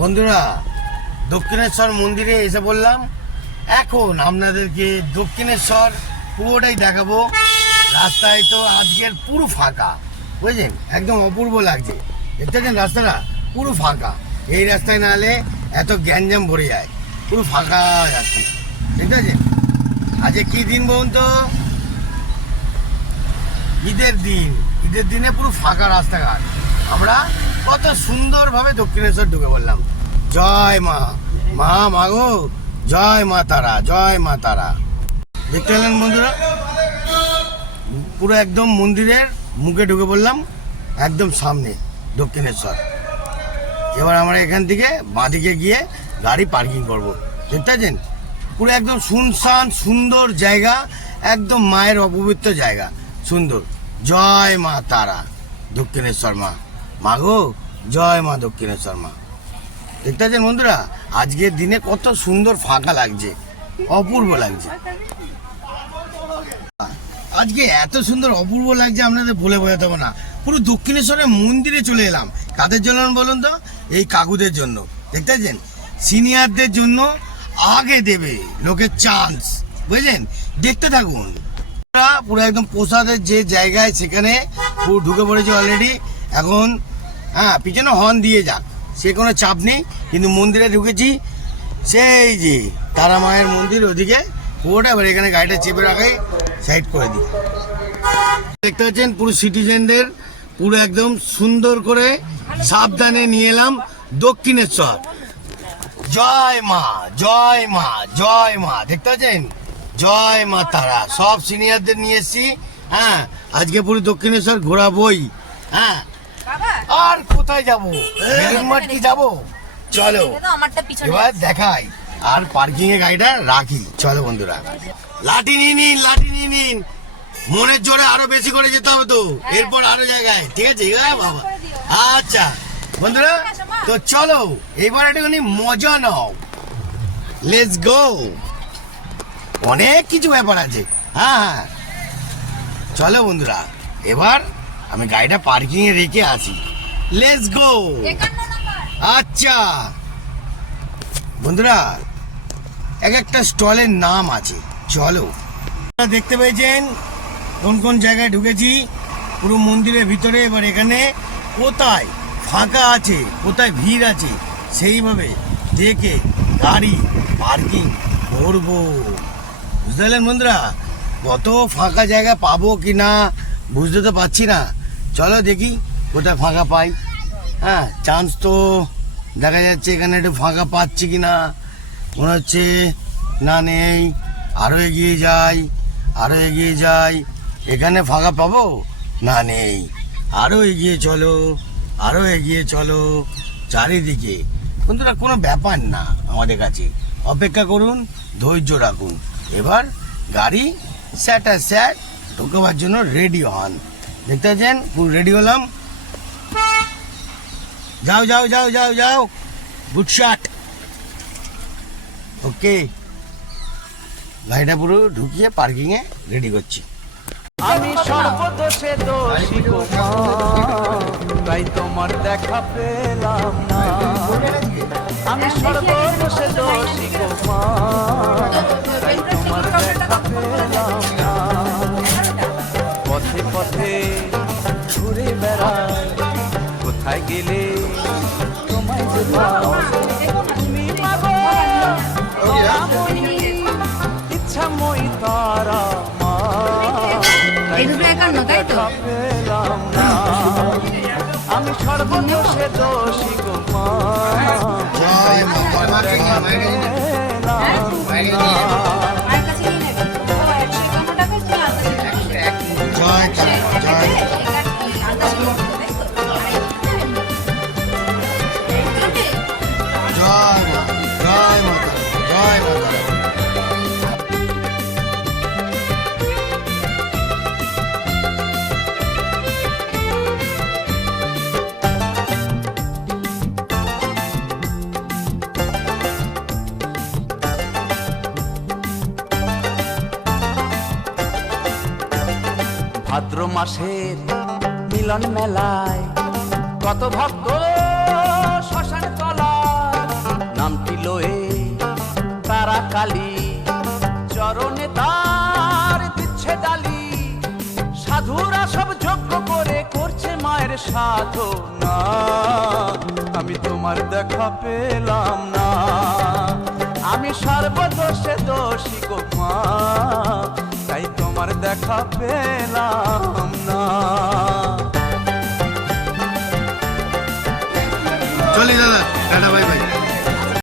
বন্ধুরা, দক্ষিণেশ্বর মন্দিরে এসে বললাম। এখন আপনাদেরকে দক্ষিণেশ্বর পুরোটাই দেখাবো। রাস্তায় তো আজকের পুরো ফাঁকা, বুঝলেন, একদম অপূর্ব লাগছে। দেখতেছেন রাস্তাটা পুরো ফাঁকা। এই রাস্তায় না হলে এত গ্যাঞ্জাম ভরে যায়, পুরো ফাঁকা যাচ্ছে। দেখতেছেন আজকে কি দিন বলুন তো? ঈদের দিন। ঈদের দিনে পুরো ফাঁকা রাস্তাঘাট। আমরা কত সুন্দরভাবে দক্ষিণেশ্বর ঢুকে বললাম। জয় মা, মা মাগো, জয় মা তারা, জয় মা তারা। দেখতে পেলেন বন্ধুরা, পুরো একদম মন্দিরের মুখে ঢুকে বললাম, একদম সামনে দক্ষিণেশ্বর। এবার আমরা এখান থেকে বাঁদিকে গিয়ে গাড়ি পার্কিং করব। দেখতে পাচ্ছেন পুরো একদম শুনশান সুন্দর জায়গা, একদম মায়ের অপবিত্র জায়গা, সুন্দর। জয় মা তারা, দক্ষিণেশ্বর মা, মাগো জয় মা দক্ষিণেশ্বর মা। দেখতে পাচ্ছেন বন্ধুরা, আজকের দিনে কত সুন্দর ফাঁকা লাগছে, অপূর্ব লাগছে। আজকে এত সুন্দর অপূর্ব লাগছে আপনাদের বলে বোঝাতে হবে না। পুরো দক্ষিণেশ্বরের মন্দিরে চলে এলাম। কাদের জন্য বলুন তো? এই কাকুদের জন্য। দেখতে পাচ্ছেন সিনিয়রদের জন্য আগে দেবে লোকের চান্স, বুঝলেন? দেখতে থাকুন। পুরো একদম প্রসাদের যে জায়গায় সেখানে পুরো ঢুকে পড়েছে অলরেডি। এখন পিছনে হর্ন দিয়ে যাক, সে কোনো চাপ নেই। কিন্তু মন্দিরে ঢুকেছি, সেই যে তারা মায়ের মন্দির ওদিকে পুরোটা। এবার এখানে গাড়িটা চেপে রাখাই, সাইড করে দিই। দেখতে পাচ্ছেন পুরো সিটিজেনদের পুরো একদম সুন্দর করে সাবধানে নিয়ে এলাম দক্ষিণেশ্বর। জয় মা, জয় মা, জয় মা। দেখতে পাচ্ছেন জয় মা তারা। সব সিনিয়রদের নিয়ে এসছি। আজকে পুরো দক্ষিণেশ্বর ঘোরাবই। আর কোথায় যাবো? বেলুড়মঠ কি যাবো? চলো এবার দেখাই। আর পার্কিং এ গাড়িটা রাখি। চলো বন্ধুরা, লাঠি নিয়ে নিন, লাঠি নিয়ে নিন। মনের জোরে আরো বেশি করে যেতে হবে তো, এরপর আরো জায়গায়। ঠিক আছে বাবা? আচ্ছা বন্ধুরা, তো চলো এবার একটুখানি মজা নাও। Let's go. অনেক কিছু ব্যাপার আছে। হ্যাঁ চলো বন্ধুরা, এবার আমি গাড়িটা পার্কিং এ রেখে আসি। Let's go. আচ্ছা বন্ধুরা, এক একটা স্টলের নাম আছে, চলো। দেখতে পেয়েছেন কোন কোন জায়গায় ঢুকেছি, পুরো মন্দিরের ভিতরে। এবার এখানে কোথায় ফাঁকা আছে, কোথায় ভিড় আছে, সেইভাবে দেখে গাড়ি পার্কিং করবো। বুঝতে পারলেন বন্ধুরা? কত ফাঁকা জায়গা পাবো কি না বুঝতে তো পারছি না। চলো দেখি কোথায় ফাঁকা পাই। চান্স তো দেখা যাচ্ছে এখানে একটু ফাঁকা পাচ্ছি কি না, মনে হচ্ছে না নেই। আরও এগিয়ে যাই, আরও এগিয়ে যাই। এখানে ফাঁকা পাবো না, নেই। আরও এগিয়ে চলো, আরও এগিয়ে চলো। চারিদিকে বন্ধুরা কোনো ব্যাপার না আমাদের কাছে। অপেক্ষা করুন, ধৈর্য রাখুন। এবার গাড়ি স্যাট ঢোকাবার জন্য রেডি হন। দেখতে পাচ্ছেন পুরো রেডি হলাম। যাও যাও যাও যাও যাও, গুড শট। ওকে, গাড়িটা পুরো ঢুকিয়ে পার্কিং এ রেডি করছি। আমি সর্বদোষে দোষী গো মা, তাই তোমার দেখা পেলাম না। আমি সর্বদোষে দোষী গো মা, তাই তোমার দেখা পেলাম না। পথে পথে ঘুরে বেড়াই, কোথায় গেলে তোমায় যে তুমি মাগো ইচ্ছাময়ী তারা মা, পেলাম না। আমি সর্বদোষে দোষী গো মা, জয় মা, জয় জয়। ভাদ্র মাসের মিলন মেলায় কত ভক্ত শ্মশান তলায় কালী চরণে তার দিচ্ছে ডালি সাধুরা সব যজ্ঞ করে করছে মায়ের সাধনা আমি তোমার দেখা পেলাম না আমি সর্বদোষে দোষী গো মা তাই তোমার দেখা পেলাম না চলি দাদা, টাটা, বাই বাই।